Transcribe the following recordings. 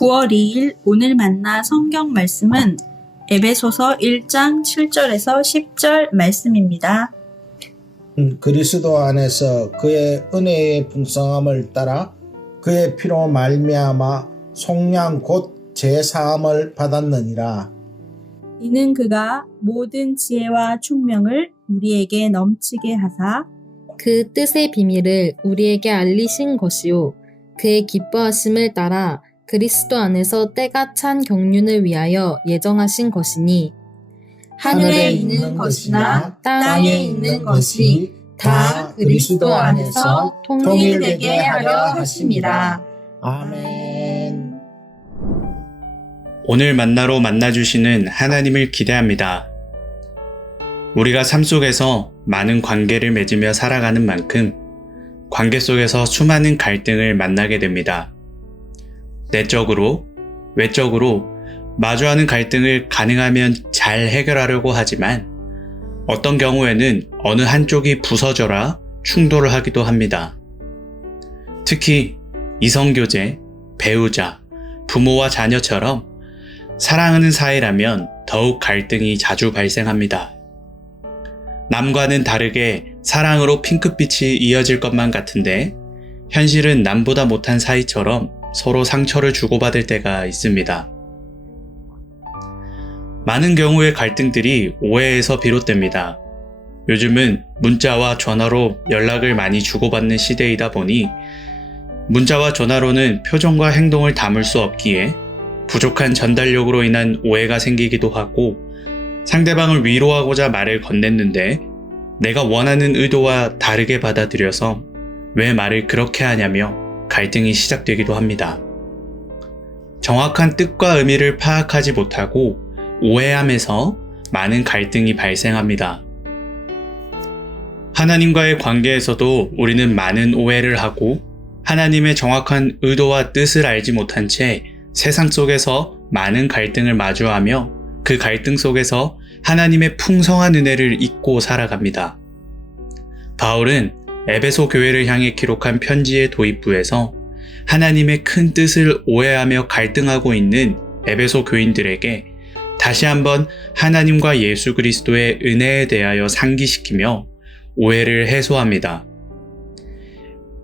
9월 2일 오늘 만나 성경 말씀은 에베소서 1장 7절에서 10절 말씀입니다. 그리스도 안에서 그의 은혜의 풍성함을 따라 그의 피로 말미암아 속량 곧 제사함을 받았느니라. 이는 그가 모든 지혜와 총명을 우리에게 넘치게 하사 그 뜻의 비밀을 우리에게 알리신 것이요 그의 기뻐하심을 따라 그리스도 안에서 때가 찬 경륜을 위하여 예정하신 것이니 하늘에 있는 것이나 땅에 있는 것이 다 그리스도 안에서 통일되게 하려 하심이라. 아멘. 오늘 만나로 만나주시는 하나님을 기대합니다. 우리가 삶 속에서 많은 관계를 맺으며 살아가는 만큼 관계 속에서 수많은 갈등을 만나게 됩니다. 내적으로, 외적으로 마주하는 갈등을 가능하면 잘 해결하려고 하지만 어떤 경우에는 어느 한쪽이 부서져라 충돌을 하기도 합니다. 특히 이성교제, 배우자, 부모와 자녀처럼 사랑하는 사이라면 더욱 갈등이 자주 발생합니다. 남과는 다르게 사랑으로 핑크빛이 이어질 것만 같은데 현실은 남보다 못한 사이처럼 서로 상처를 주고받을 때가 있습니다. 많은 경우의 갈등들이 오해에서 비롯됩니다. 요즘은 문자와 전화로 연락을 많이 주고받는 시대이다 보니 문자와 전화로는 표정과 행동을 담을 수 없기에 부족한 전달력으로 인한 오해가 생기기도 하고 상대방을 위로하고자 말을 건넸는데 내가 원하는 의도와 다르게 받아들여서 왜 말을 그렇게 하냐며 갈등이 시작되기도 합니다. 정확한 뜻과 의미를 파악하지 못하고 오해함에서 많은 갈등이 발생합니다. 하나님과의 관계에서도 우리는 많은 오해를 하고 하나님의 정확한 의도와 뜻을 알지 못한 채 세상 속에서 많은 갈등을 마주하며 그 갈등 속에서 하나님의 풍성한 은혜를 잊고 살아갑니다. 바울은 에베소 교회를 향해 기록한 편지의 도입부에서 하나님의 큰 뜻을 오해하며 갈등하고 있는 에베소 교인들에게 다시 한번 하나님과 예수 그리스도의 은혜에 대하여 상기시키며 오해를 해소합니다.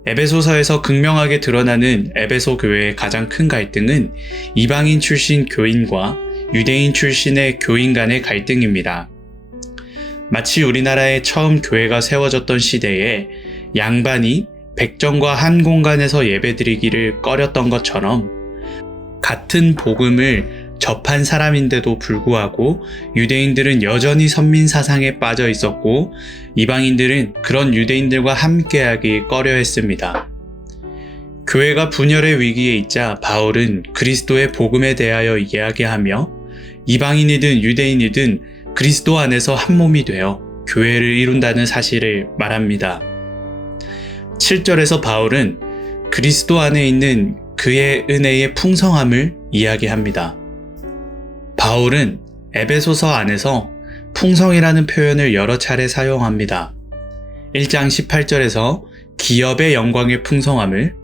에베소서에서 극명하게 드러나는 에베소 교회의 가장 큰 갈등은 이방인 출신 교인과 유대인 출신의 교인 간의 갈등입니다. 마치 우리나라에 처음 교회가 세워졌던 시대에 양반이 백정과 한 공간에서 예배드리기를 꺼렸던 것처럼 같은 복음을 접한 사람인데도 불구하고 유대인들은 여전히 선민 사상에 빠져 있었고 이방인들은 그런 유대인들과 함께하기 꺼려했습니다. 교회가 분열의 위기에 있자 바울은 그리스도의 복음에 대하여 이야기하며 이방인이든 유대인이든 그리스도 안에서 한 몸이 되어 교회를 이룬다는 사실을 말합니다. 7절에서 바울은 그리스도 안에 있는 그의 은혜의 풍성함을 이야기합니다. 바울은 에베소서 안에서 풍성이라는 표현을 여러 차례 사용합니다. 1장 18절에서 기업의 영광의 풍성함을,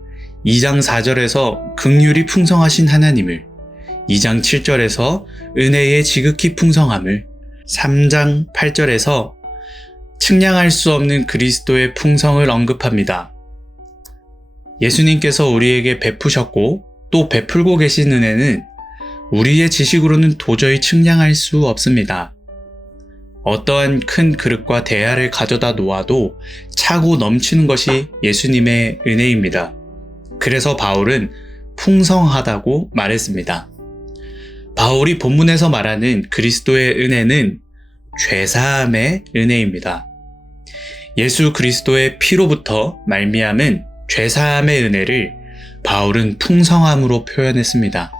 2장 4절에서 긍휼이 풍성하신 하나님을, 2장 7절에서 은혜의 지극히 풍성함을, 3장 8절에서 측량할 수 없는 그리스도의 풍성을 언급합니다. 예수님께서 우리에게 베푸셨고 또 베풀고 계신 은혜는 우리의 지식으로는 도저히 측량할 수 없습니다. 어떠한 큰 그릇과 대야를 가져다 놓아도 차고 넘치는 것이 예수님의 은혜입니다. 그래서 바울은 풍성하다고 말했습니다. 바울이 본문에서 말하는 그리스도의 은혜는 죄사함의 은혜입니다. 예수 그리스도의 피로부터 말미암은 죄사함의 은혜를 바울은 풍성함으로 표현했습니다.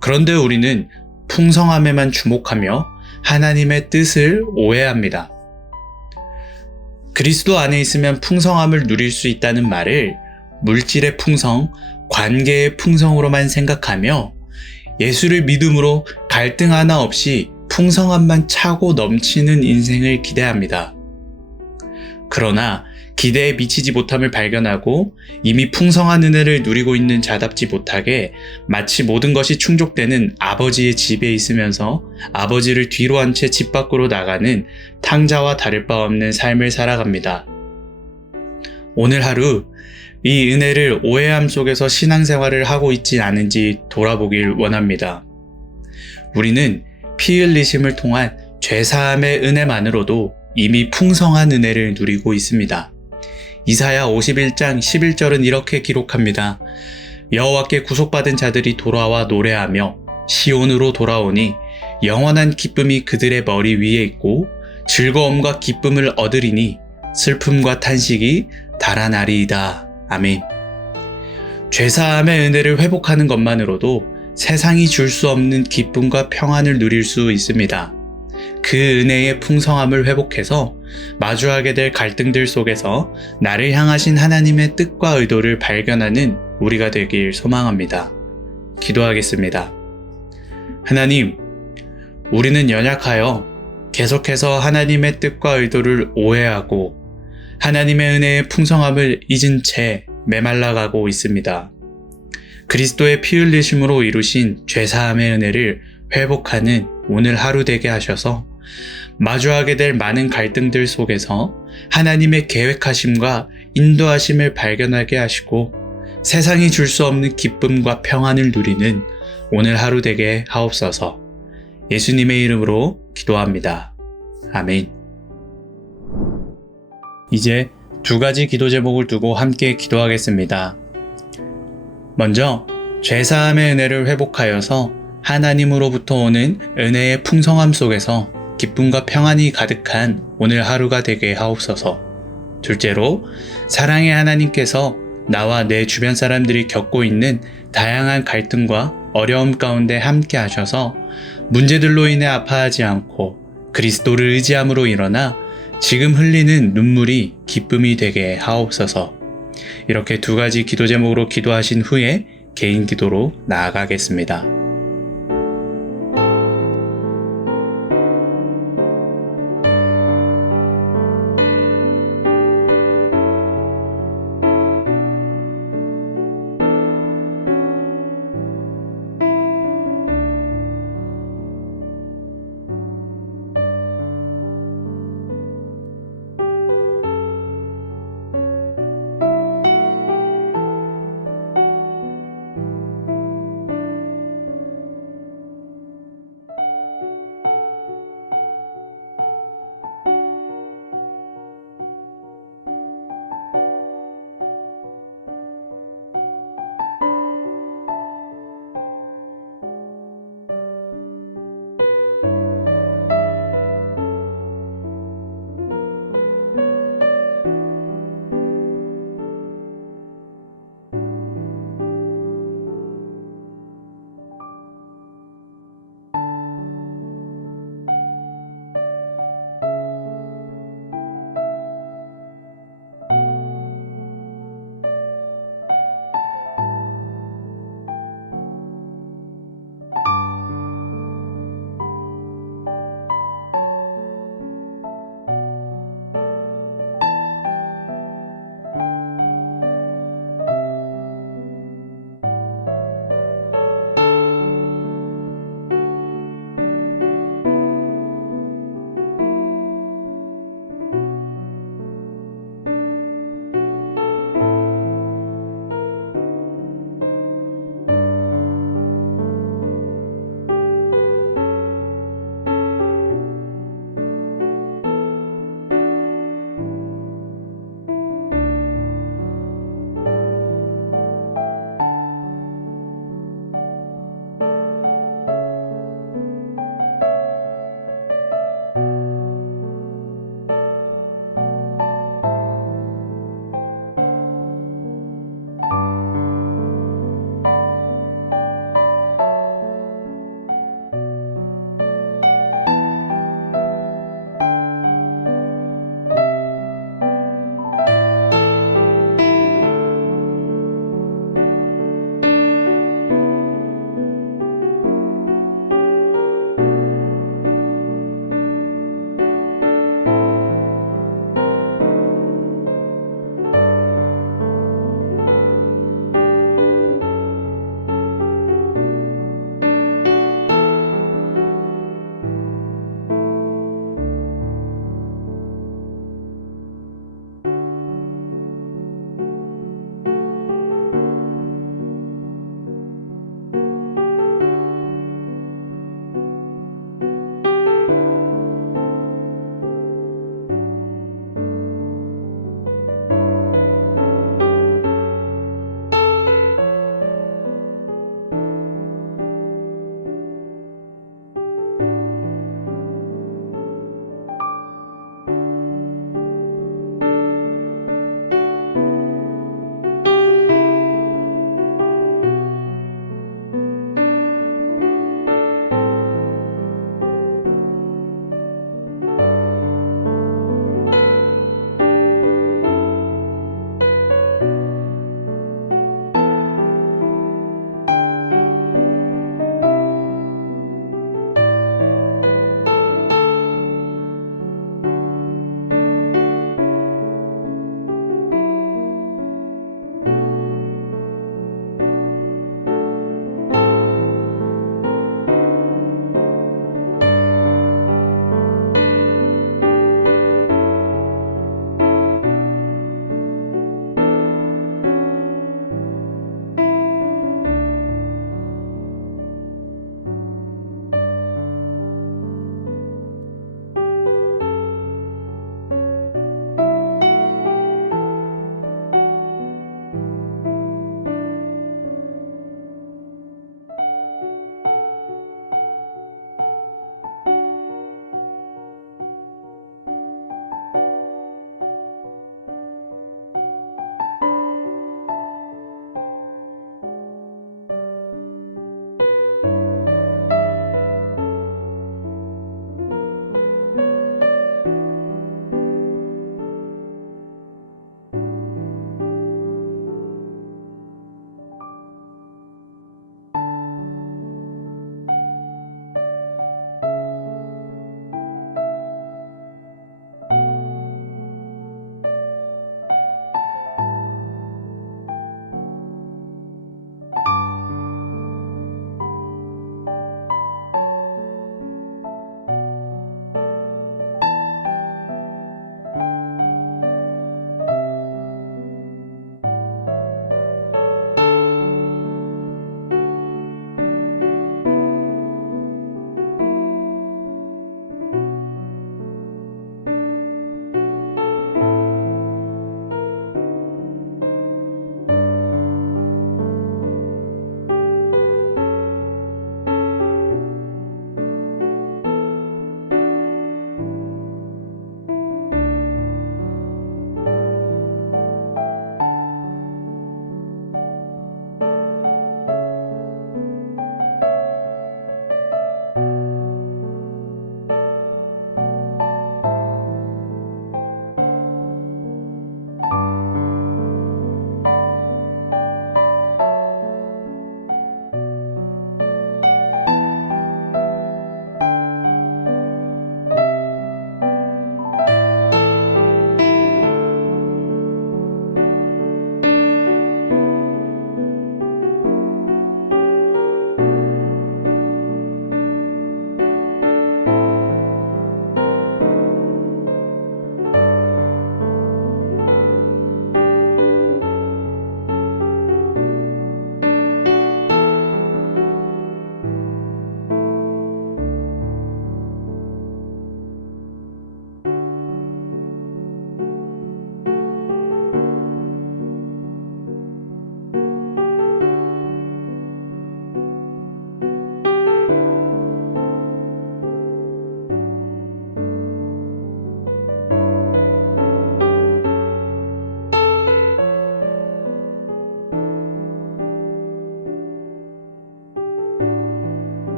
그런데 우리는 풍성함에만 주목하며 하나님의 뜻을 오해합니다. 그리스도 안에 있으면 풍성함을 누릴 수 있다는 말을 물질의 풍성, 관계의 풍성으로만 생각하며 예수를 믿음으로 갈등 하나 없이 풍성함만 차고 넘치는 인생을 기대합니다. 그러나 기대에 미치지 못함을 발견하고 이미 풍성한 은혜를 누리고 있는 자답지 못하게 마치 모든 것이 충족되는 아버지의 집에 있으면서 아버지를 뒤로 한 채 집 밖으로 나가는 탕자와 다를 바 없는 삶을 살아갑니다. 오늘 하루 이 은혜를 오해함 속에서 신앙생활을 하고 있지 않은지 돌아보길 원합니다. 우리는 피 흘리심을 통한 죄사함의 은혜만으로도 이미 풍성한 은혜를 누리고 있습니다. 이사야 51장 11절은 이렇게 기록합니다. 여호와께 구속받은 자들이 돌아와 노래하며 시온으로 돌아오니 영원한 기쁨이 그들의 머리 위에 있고 즐거움과 기쁨을 얻으리니 슬픔과 탄식이 달아나리이다. 아멘. 죄사함의 은혜를 회복하는 것만으로도 세상이 줄 수 없는 기쁨과 평안을 누릴 수 있습니다. 그 은혜의 풍성함을 회복해서 마주하게 될 갈등들 속에서 나를 향하신 하나님의 뜻과 의도를 발견하는 우리가 되길 소망합니다. 기도하겠습니다. 하나님, 우리는 연약하여 계속해서 하나님의 뜻과 의도를 오해하고 하나님의 은혜의 풍성함을 잊은 채 메말라가고 있습니다. 그리스도의 피 흘리심으로 이루신 죄사함의 은혜를 회복하는 오늘 하루 되게 하셔서 마주하게 될 많은 갈등들 속에서 하나님의 계획하심과 인도하심을 발견하게 하시고 세상이 줄 수 없는 기쁨과 평안을 누리는 오늘 하루 되게 하옵소서. 예수님의 이름으로 기도합니다. 아멘. 이제 두 가지 기도 제목을 두고 함께 기도하겠습니다. 먼저 죄사함의 은혜를 회복하여서 하나님으로부터 오는 은혜의 풍성함 속에서 기쁨과 평안이 가득한 오늘 하루가 되게 하옵소서. 둘째로 사랑의 하나님께서 나와 내 주변 사람들이 겪고 있는 다양한 갈등과 어려움 가운데 함께 하셔서 문제들로 인해 아파하지 않고 그리스도를 의지함으로 일어나 지금 흘리는 눈물이 기쁨이 되게 하옵소서. 이렇게 두 가지 기도 제목으로 기도하신 후에 개인 기도로 나아가겠습니다.